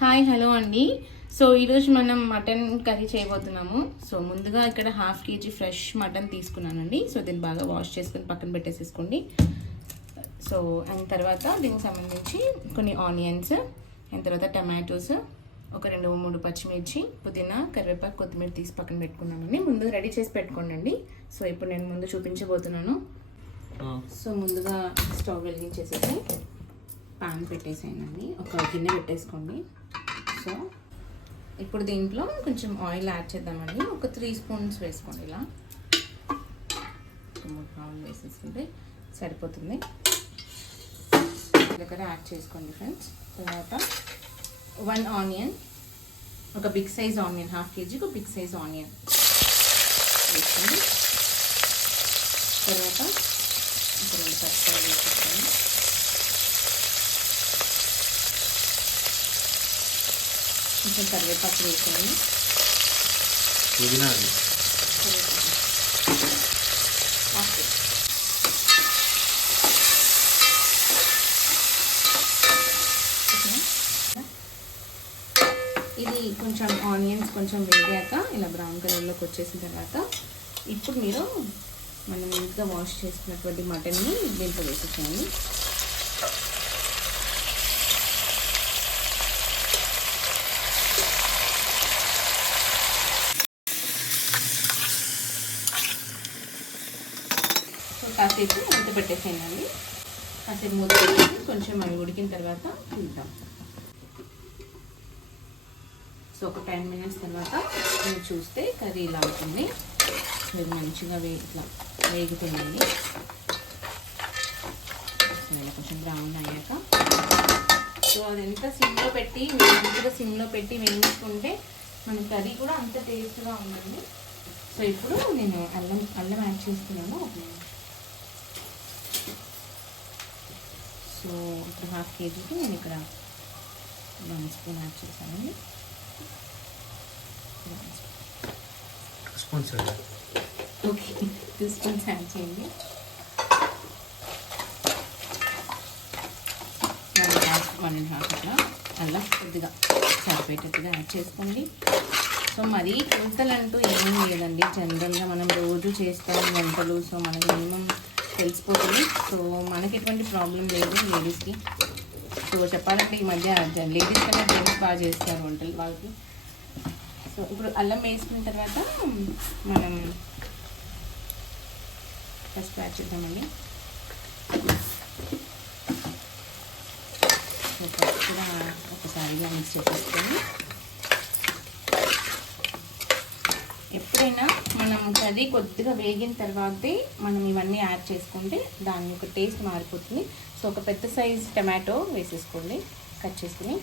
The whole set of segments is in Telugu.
హాయ్ హలో అండి. సో ఈరోజు మనం మటన్ కర్రీ చేయబోతున్నాము. సో ముందుగా ఇక్కడ హాఫ్ కేజీ ఫ్రెష్ మటన్ తీసుకున్నానండి. సో దీన్ని బాగా వాష్ చేసుకుని పక్కన పెట్టేసేసుకోండి. సో అండ్ తర్వాత దీనికి సంబంధించి కొన్ని ఆనియన్స్ అండ్ తర్వాత టమాటోస్ ఒక రెండు మూడు పచ్చిమిర్చి పుదీనా కరివేపాకు కొత్తిమీర తీసి పక్కన పెట్టుకున్నామండి ముందు రెడీ చేసి పెట్టుకోండి సో ఇప్పుడు నేను ముందు చూపించబోతున్నాను. సో ముందుగా స్టవ్ వెలిగించేసేసి పాన్ పెట్టేసేయండి. ఒక గిన్నె పెట్టేసుకోండి. సో ఇప్పుడు దీంట్లో కొంచెం ఆయిల్ యాడ్ చేద్దామండి. ఒక త్రీ స్పూన్స్ వేసుకోండి ఇలా. మూడు పావులు వేసేసుకుంటే సరిపోతుంది. దగ్గర యాడ్ చేసుకోండి ఫ్రెండ్స్. తర్వాత వన్ ఆనియన్ ఒక బిగ్ సైజ్ ఆనియన్ హాఫ్ కేజీకి ఒక బిగ్ సైజ్ ఆనియన్ వేసుకోండి. తర్వాత ఇప్పుడు రెండు వేసుకోండి. కొంచెం కరివేపాకు వేసుకోండి పుదీనా ఇది కొంచెం ఆనియన్స్ కొంచెం వేగాక ఇలా బ్రౌన్ కలర్లోకి వచ్చేసిన తర్వాత ఇప్పుడు మీరు మనం నీట్గా వాష్ చేసుకున్నటువంటి మటన్ని దీంట్లో వేసేసేయండి. కాసేపు మూత పెట్టేసేయండి. కాసేపు మూత పెట్టేసి కొంచెం అవి ఉడికిన తర్వాత తింటాం. సో ఒక టెన్ మినిట్స్ తర్వాత మీరు చూస్తే కర్రీ ఇలా అవుతుంది. మీరు మంచిగా వే ఇట్లా వేగుతుందండి ఇలా కొంచెం బ్రౌన్ అయ్యాక. సో అది ఎంత సిమ్లో పెట్టి మీరు మంచిగా సిమ్లో పెట్టి వేయించుకుంటే మన కర్రీ కూడా అంత టేస్ట్గా ఉంటుంది. సో ఇప్పుడు నేను అల్లం అల్లం యాడ్ చేస్తున్నాను. ఒక సో ఇప్పుడు హాఫ్ కేజీకి నేను ఇక్కడ వన్ స్పూన్ యాడ్ చేశానండి. Spoons okay. Two spoons add చేయండి. వన్ అండ్ హాఫ్ అట్లా అలా కొద్దిగా సరిపోయేటట్టుగా యాడ్ చేసుకోండి. సో మరీ కొలతలు అంటూ ఏమీ లేదండి. జనరల్గా మనం రోజు చేస్తాం వంటలు. సో మనకి మినిమం తెలిసిపోతుంది. సో మనకి ఎటువంటి ప్రాబ్లం లేదు లేడీస్కి. సో చెప్పాలంటే ఈ మధ్య లేడీస్ కన్నా జెంట్స్ బాగా చేస్తారు వంటలు వాళ్ళకి. సో ఇప్పుడు అల్లం వేసుకున్న తర్వాత మనం ఫస్ట్ యాడ్ చేద్దామండి. కూడా ఒకసారిగా మిక్స్ చేసేసుకొని ఎప్పుడైనా మనం కర్రీ కొద్దిగా వేగిన తర్వాతే మనం ఇవన్నీ యాడ్ చేసుకుంటే దాని యొక్క టేస్ట్ మారిపోతుంది. సో ఒక పెద్ద సైజ్ టమాటో వేసేసుకోండి. కట్ చేసుకుని.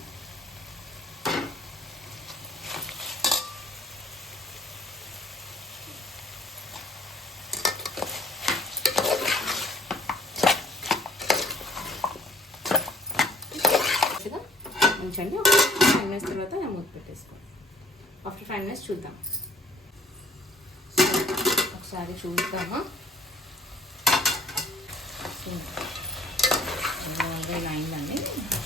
ఉంచండి. ఒక ఫైవ్ మినిట్స్ తర్వాత మూత పెట్టేసుకోండి. ఆఫ్టర్ ఫైవ్ మినిట్స్ చూద్దాం. ఒకసారి చూద్దామా? ఇలా అయిందండి.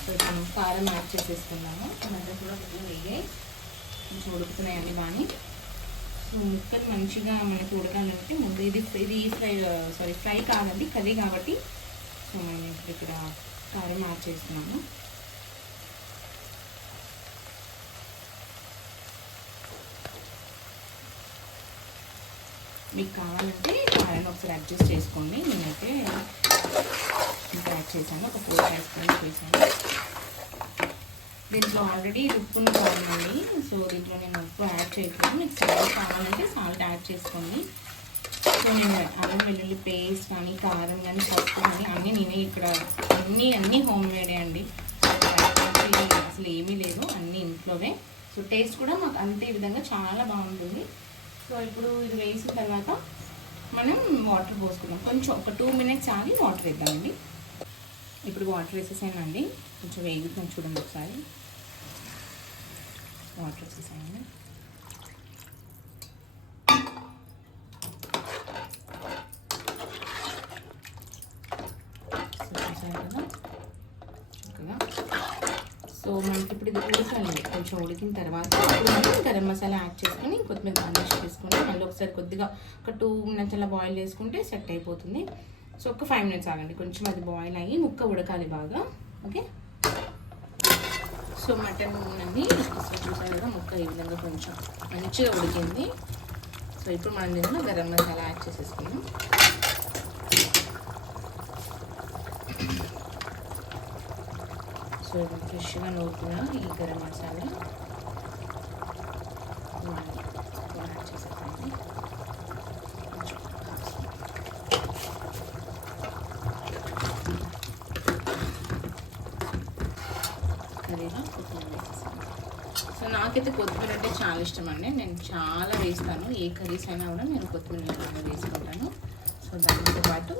సో మనం కారం యాడ్ చేసేసుకున్నాము టమాటో కూడా కొంచెం వేగాయి కొంచెం ఉడుకుతున్నాయండి బాగా సో ముక్కలు మంచిగా మనకి ఉడకాలంటే ముందు ఇది ఇది ఫ్రై సారీ ఫ్రై కాదండి కర్రీ కాబట్టి. సో మనం ఇప్పుడు ఇక్కడ కారం యాడ్ చేస్తున్నాము మీకు కావాలంటే కారం ఒకసారి అడ్జస్ట్ చేసుకోండి. నేనైతే ఇంకా యాడ్ చేశాను. ఒక ఫోర్ ఫైవ్ స్పూన్స్ దీంట్లో ఆల్రెడీ ఉప్పును కావాలండి. సో దీంట్లో నేను ఉప్పు యాడ్ చేయట్లేదు. మీకు సాల్ట్ కావాలంటే సాల్ట్ యాడ్ చేసుకోండి. సో నేను అల్లం వెల్లుల్లి పేస్ట్ కానీ కారం కానీ పప్పు కానీ అన్నీ నేనే ఇక్కడ అన్నీ అన్నీ హోమ్ మేడే అండి. అసలు ఏమీ లేదు. అన్నీ ఇంట్లోవే. సో టేస్ట్ కూడా మాకు అంతే విధంగా చాలా బాగుంటుంది. సో ఇప్పుడు ఇది వేసిన తర్వాత మనం వాటర్ పోసుకుందాం. కొంచెం ఒక టూ మినిట్స్ ఆగి వాటర్ వేద్దామండి. ఇప్పుడు వాటర్ వేసేసానండి కొంచెం వేగుతుంది చూడండి ఒకసారి. వాటర్ వేసేసానండి సో మనకి ఇప్పుడు ఇది ఉడకాలి కొంచెం ఉడికిన తర్వాత మనం గరం మసాలా యాడ్ చేసుకొని కొద్దిగా గార్నిష్ చేసుకొని మళ్ళీ ఒకసారి కొద్దిగా ఒక టూ మినిట్స్ అలా బాయిల్ చేసుకుంటే సెట్ అయిపోతుంది. సో ఒక ఫైవ్ మినిట్స్ ఆగండి. కొంచెం అది బాయిల్ అయ్యి ముక్క ఉడకాలి బాగా. ఓకే? సో మటన్ అండి చూసారు కదా ముక్క ఈ విధంగా కొంచెం మంచిగా ఉడికింది. సో ఇప్పుడు మనం దీంట్లో గరం మసాలా యాడ్ చేసేసుకున్నాం సో ఇది ఫ్రెష్గా నూరుకున్న ఈ గరం మసాలా వన్ యాడ్ చేసేద్దామండి. కర్రీలో కొత్తిమీర వేసేసాను. సో నాకైతే కొత్తిమీర అంటే చాలా ఇష్టం అండి నేను చాలా వేస్తాను. ఏ కర్రీస్ అయినా కూడా నేను కొత్తిమీర వేసుకుంటాను. సో దానితో పాటు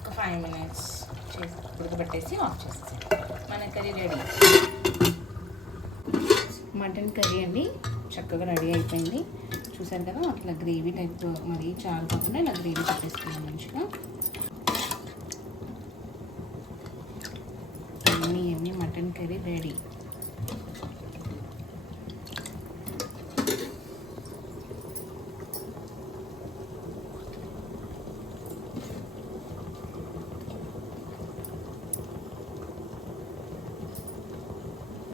ఒక ఫైవ్ మినిట్స్ ఉడకబెట్టేసి ఆఫ్ చేస్తాను మన కర్రీ రెడీ. మటన్ కర్రీ అండి. చక్కగా రెడీ అయిపోయింది. చూసారు కదా అట్లా గ్రేవీ టైప్ మరి చాలు కాకుండా ఇలా గ్రేవీ పెట్టేసుకున్నాం మంచిగా. Yummy yummy mutton curry ready.